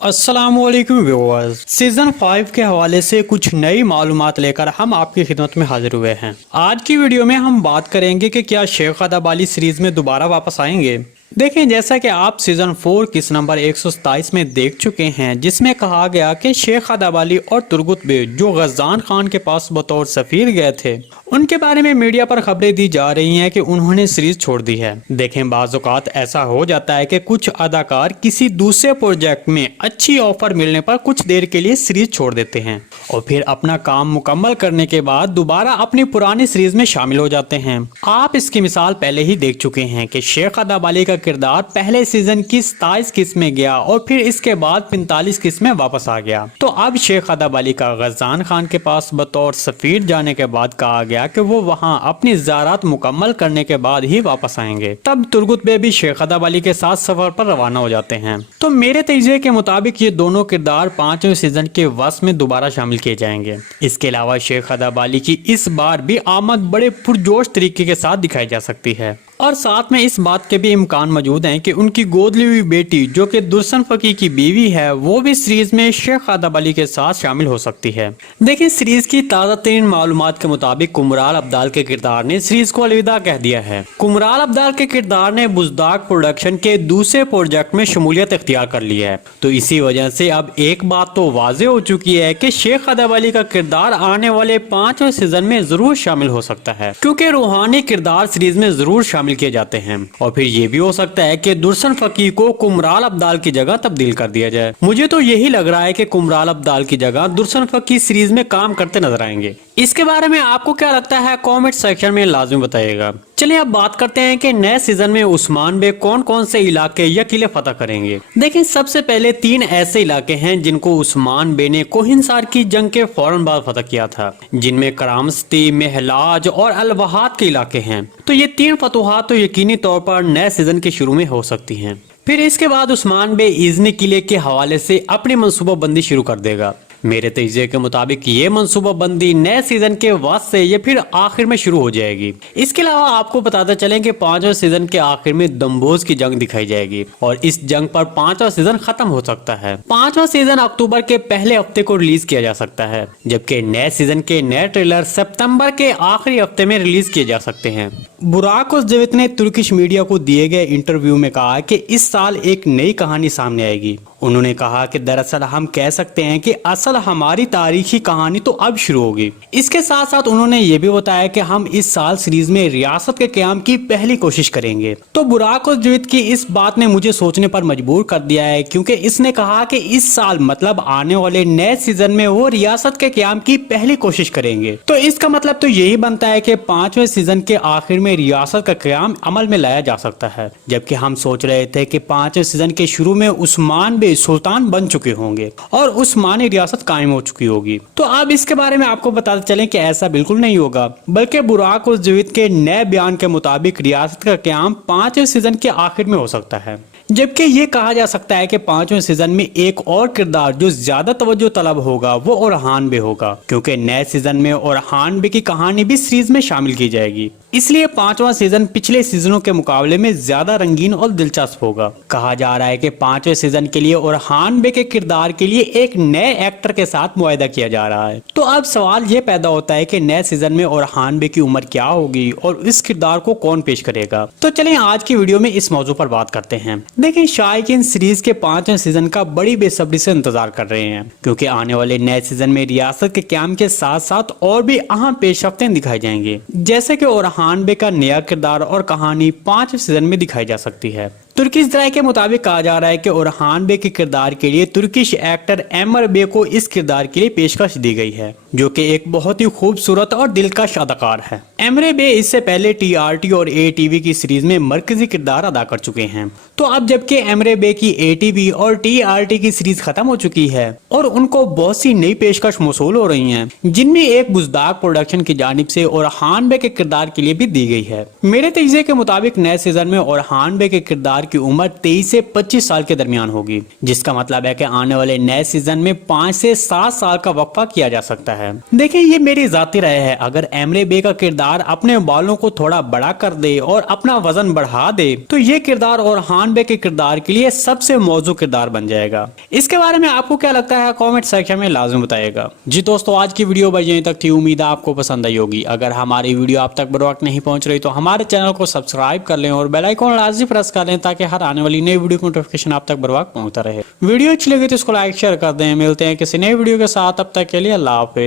अस्सलामुअलैकुम viewers. Season 5 के हवाले से कुछ नई मालूमात लेकर हम आपकी खिदमत में हाजिर हुए हैं। आज की वीडियो में हम बात करेंगे कि क्या शेख अदब अली सीरीज में दोबारा वापस आएंगे। देखें, जैसा कि आप सीजन 4 किस नंबर 127 में देख चुके हैं, जिसमें कहा गया कि शेख अदब अली और तुर्गुत बे जो गज़ान खान के पास बतौर सफीर गए थे, उनके बारे में मीडिया पर खबरें दी जा रही हैं कि उन्होंने सीरीज छोड़ दी है। देखें, बाज़ औक़ात ऐसा हो जाता है कि कुछ अदाकार किसी दूसरे प्रोजेक्ट में अच्छी ऑफर मिलने पर कुछ देर के लिए सीरीज छोड़ देते हैं और फिर अपना काम मुकम्मल करने के बाद दोबारा अपनी पुरानी सीरीज में शामिल हो जाते हैं। आप इसकी मिसाल पहले ही देख चुके हैं कि शेख अदब अली का किरदार पहले सीजन की 27 किस्त में गया और फिर इसके बाद 45 किस्त में वापस आ गया। तो अब शेख अदब अली का गज़ान खान के पास बतौर सफीर जाने के बाद कहा गया कि वो वहाँ अपनी ज़ियारत मुकम्मल करने के बाद ही वापस आएंगे। तब तुर्गुत बे भी शेख अदब अली के साथ सफर पर रवाना हो जाते हैं। तो मेरे तजज़िये के मुताबिक ये दोनों किरदार 5वें सीजन के वस में दोबारा शामिल किए जाएंगे। इसके अलावा शेख अदब अली की इस बार भी आमद बड़े पुरजोश तरीके के साथ दिखाई जा सकती है और साथ में इस बात के भी इम्कान मौजूद हैं कि उनकी गोद ली हुई बेटी जो कि दुर्सन फकी की बीवी है, वो भी सीरीज में शेख अदब अली के साथ शामिल हो सकती है। देखिए, सीरीज की ताज़ा तरीन मालूमात के मुताबिक कुमराल अब्दाल के किरदार ने सीरीज को अलविदा कह दिया है। कुमराल अब्दाल के किरदार ने बुज़दाक प्रोडक्शन के दूसरे प्रोजेक्ट में शमूलियत इख्तियार कर ली है। तो इसी वजह से अब एक बात तो वाज़े हो चुकी है कि शेख अदब अली का किरदार आने वाले 5वें सीजन में जरूर शामिल हो सकता है, क्योंकि रूहानी किरदार सीरीज में जरूर शामिल किए जाते हैं। और फिर ये भी हो सकता है कि दुर्सन फकी को कुमराल अब्दाल की जगह तब्दील कर दिया जाए। मुझे तो यही लग रहा है कि कुमराल अब्दाल की जगह दुर्सन फकी सीरीज में काम करते नजर आएंगे। इसके बारे में आपको क्या लगता है, कमेंट सेक्शन में लाजमी बताइएगा। चलिए अब बात करते हैं कि नए सीजन में उस्मान बे कौन कौन से इलाके या किले फतह करेंगे। देखिए, सबसे पहले 3 ऐसे इलाके हैं जिनको उस्मान बे ने कोहिनसार की जंग के फौरन बाद फतह किया था, जिनमें करामस्ती, महलाज और अलवहाद के इलाके हैं। तो ये 3 फतुहात तो यकीनी तौर पर नए सीजन के शुरू में हो सकती हैं। फिर इसके बाद उस्मान बे इज़नी किले के हवाले से अपनी मनसूबा बंदी शुरू कर देगा। मेरे तजज़िये के मुताबिक ये मनसूबा बंदी नए सीजन के वक्त से या फिर आखिर में शुरू हो जाएगी। इसके अलावा आपको बताते चलें कि 5वें सीजन के आखिर में दम्बोज की जंग दिखाई जाएगी और इस जंग पर 5वां सीजन खत्म हो सकता है। 5वां सीजन अक्टूबर के पहले हफ्ते को रिलीज किया जा सकता है, जबकि नए सीजन के नए ट्रेलर सितंबर के आखिरी हफ्ते में रिलीज किए जा सकते हैं। बुराक ओज़दिवित ने तुर्किश मीडिया को दिए गए इंटरव्यू में कहा कि इस साल एक नई कहानी सामने आएगी। उन्होंने कहा कि दरअसल हम कह सकते हैं कि असल हमारी तारीखी कहानी तो अब शुरू होगी। इसके साथ साथ उन्होंने ये भी बताया कि हम इस साल सीरीज में रियासत के क़याम की पहली कोशिश करेंगे। तो बुराक ओज़दिवित की इस बात ने मुझे सोचने पर मजबूर कर दिया है, क्योंकि इसने कहा कि इस साल मतलब आने वाले नए सीजन में वो रियासत के क़याम की पहली कोशिश करेंगे। तो इसका मतलब तो यही बनता है कि 5वें सीजन के आखिर में रियासत का क़याम अमल में लाया जा सकता है, जबकि हम सोच रहे थे कि 5वें सीजन के शुरू में उस्मान सुल्तान बन चुके होंगे और उस्मानी रियासत कायम हो चुकी होगी। तो अब इसके बारे में आपको बताते चलें कि ऐसा बिल्कुल नहीं होगा, बल्कि बुराक ओज़दिवित के नए बयान के मुताबिक रियासत का क़याम 5वें सीजन के आखिर में हो सकता है। जबकि ये कहा जा सकता है कि 5वें सीजन में एक और किरदार जो ज्यादा तवज्जो तलब होगा वो ओरहान बे होगा, क्योंकि नए सीजन में ओरहान बे की कहानी भी सीरीज में शामिल की जाएगी। इसलिए 5वां सीजन पिछले सीजनों के मुकाबले में ज्यादा रंगीन और दिलचस्प होगा। कहा जा रहा है कि 5वें सीजन के लिए ओरहान बे के किरदार के लिए एक नए एक्टर के साथ मुआहदा किया जा रहा है। तो अब सवाल ये पैदा होता है कि नए सीजन में ओरहान बे की उम्र क्या होगी और इस किरदार को कौन पेश करेगा। तो चलिए आज की वीडियो में इस मौजू पर बात करते हैं। देखिए, शायकीन सीरीज के 5वें सीजन का बड़ी बेसब्री से इंतजार कर रहे हैं, क्योंकि आने वाले नए सीजन में रियासत के क़याम के साथ साथ और भी अहम पेशरफ्तें दिखाई जाएंगी, जैसे कि ओरहान बे का नया किरदार और कहानी 5वें सीजन में दिखाई जा सकती है। तुर्किश ज़राए के मुताबिक कहा जा रहा है कि ओरहान बे के किरदार के लिए तुर्किश एक्टर एमर बे को इस किरदार के लिए पेशकश दी गई है, जो कि एक बहुत ही खूबसूरत और दिलकश अदाकार है। एमरे बे इससे पहले टीआरटी और एटीवी की सीरीज में मरकजी किरदार अदा कर चुके हैं। तो अब जबकि एमरे बे की एटीवी और टीआरटी की सीरीज खत्म हो चुकी है और उनको बहुत सी नई पेशकश मौसूल हो रही हैं, जिनमें एक बुज़दाक प्रोडक्शन की जानिब से ओरहान बे के किरदार के लिए भी दी गई है। मेरे तजज़िये के मुताबिक नए सीजन में ओरहान बे के किरदार की उम्र 23 से 25 साल के दरमियान होगी, जिसका मतलब है कि आने वाले नए सीजन में 5 से 7 साल का वक्फा किया जा सकता है। देखिए ये मेरी जाती राय है, अगर एमरे बे का किरदार अपने बालों को थोड़ा बड़ा कर दे और अपना वजन बढ़ा दे तो ये किरदार और हान बे के किरदार के लिए सबसे मौजू किरदार बन जाएगा। इसके बारे में आपको क्या लगता है कमेंट सेक्शन में लाजमी बताइएगा। जी दोस्तों, आज की वीडियो बस यहीं तक थी, उम्मीद है आपको पसंद आई होगी। अगर हमारी वीडियो आप तक बर वक्त नहीं पहुंच रही तो हमारे चैनल को सब्सक्राइब कर लें और बेल आइकन लाजमी प्रेस कर लें ताकि हर आने वाली नई वीडियो की नोटिफिकेशन आप तक बर वक्त पहुंचता रहे। वीडियो अच्छी लगी तो इसको लाइक शेयर कर दें। मिलते हैं किसी नई वीडियो के साथ, तब तक के लिए अल्लाह हाफिज़।